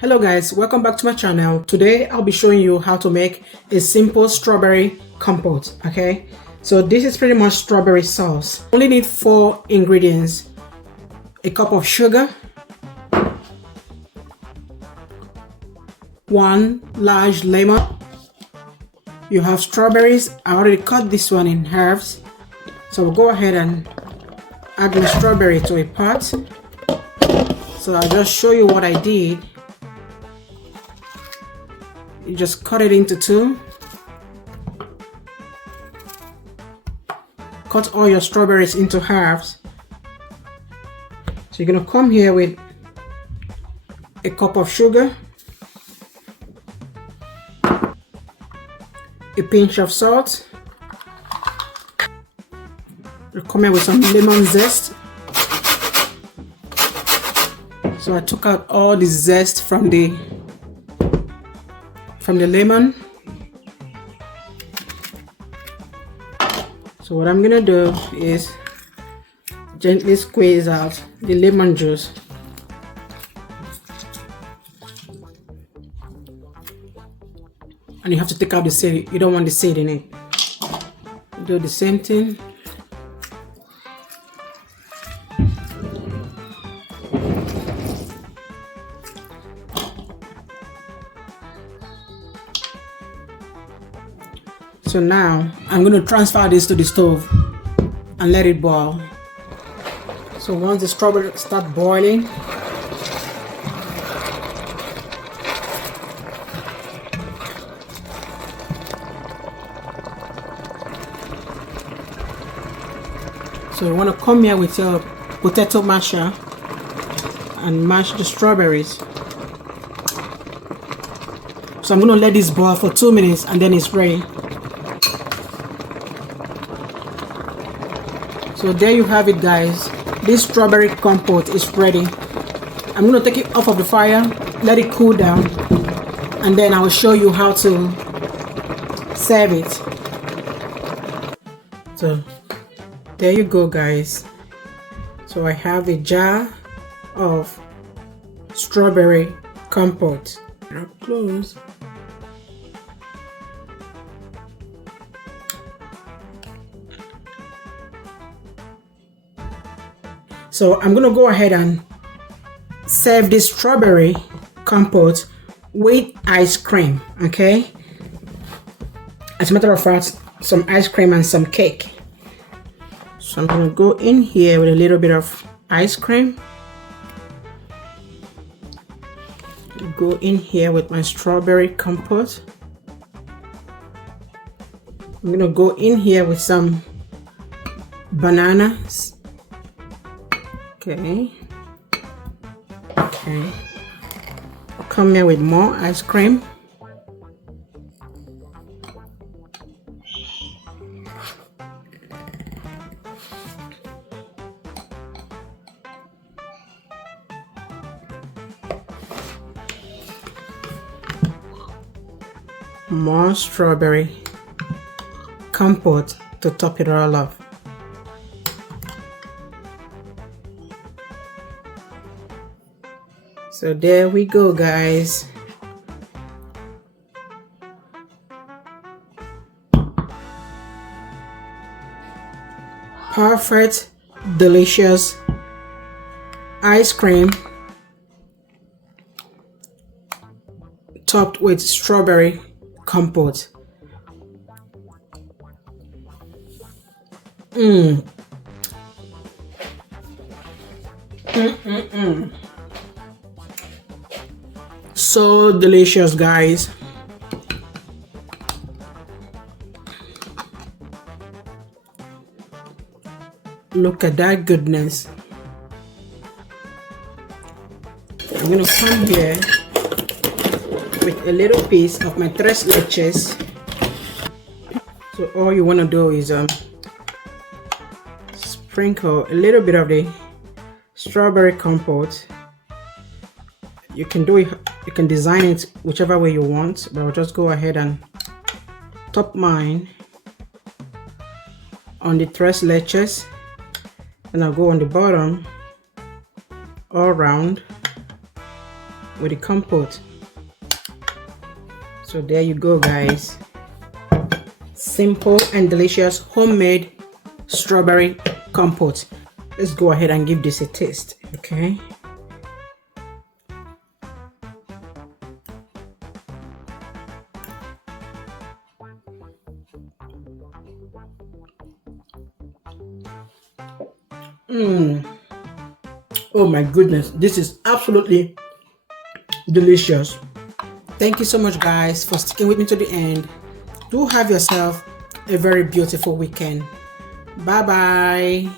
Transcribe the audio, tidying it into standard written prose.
Hello guys, welcome back to my channel. Today I'll be showing you how to make a simple strawberry compote. Okay, so this is pretty much strawberry sauce. Only need 4 ingredients: a cup of sugar, 1 large lemon. You have strawberries. I already cut this one in halves, so we'll go ahead and add my strawberry to a pot. So I'll just show you what I did. You just cut it into 2. Cut all your strawberries into halves. So you're gonna come here with a cup of sugar, a pinch of salt. You come here with some lemon zest. So I took out all the zest from the lemon. So what I'm gonna do is gently squeeze out the lemon juice. And you have to take out the seed. You don't want the seed in it. Do the same thing. So now I'm going to transfer this to the stove and let it boil. So once the strawberry start boiling, so you want to come here with your potato masher and mash the strawberries. So I'm going to let this boil for 2 minutes and then it's ready. So there you have it, guys. This strawberry compote is ready. I'm going to take it off of the fire, let it cool down, and then I will show you how to serve it. So there you go, guys. So I have a jar of strawberry compote. Now close. So I'm gonna go ahead and serve this strawberry compote with ice cream. Okay, as a matter of fact, some ice cream and some cake. So I'm gonna go in here with a little bit of ice cream. Go in here with my strawberry compote. I'm gonna go in here with some bananas. Okay. I'll come here with more ice cream. More strawberry compote to top it all off. So there we go, guys. Perfect, delicious ice cream topped with strawberry compote. So delicious, guys. Look at that goodness. I'm gonna come here with a little piece of my tres leches. So all you want to do is sprinkle a little bit of the strawberry compote. You can do it, you can design it whichever way you want, but I'll just go ahead and top mine on the tres leches, and I'll go on the bottom all around. with the compote. So there you go, guys. Simple and delicious homemade strawberry compote. Let's go ahead and give this a taste, okay? Oh my goodness, this is absolutely delicious. Thank you so much, guys, for sticking with me to the end. Do have yourself a very beautiful weekend. Bye bye.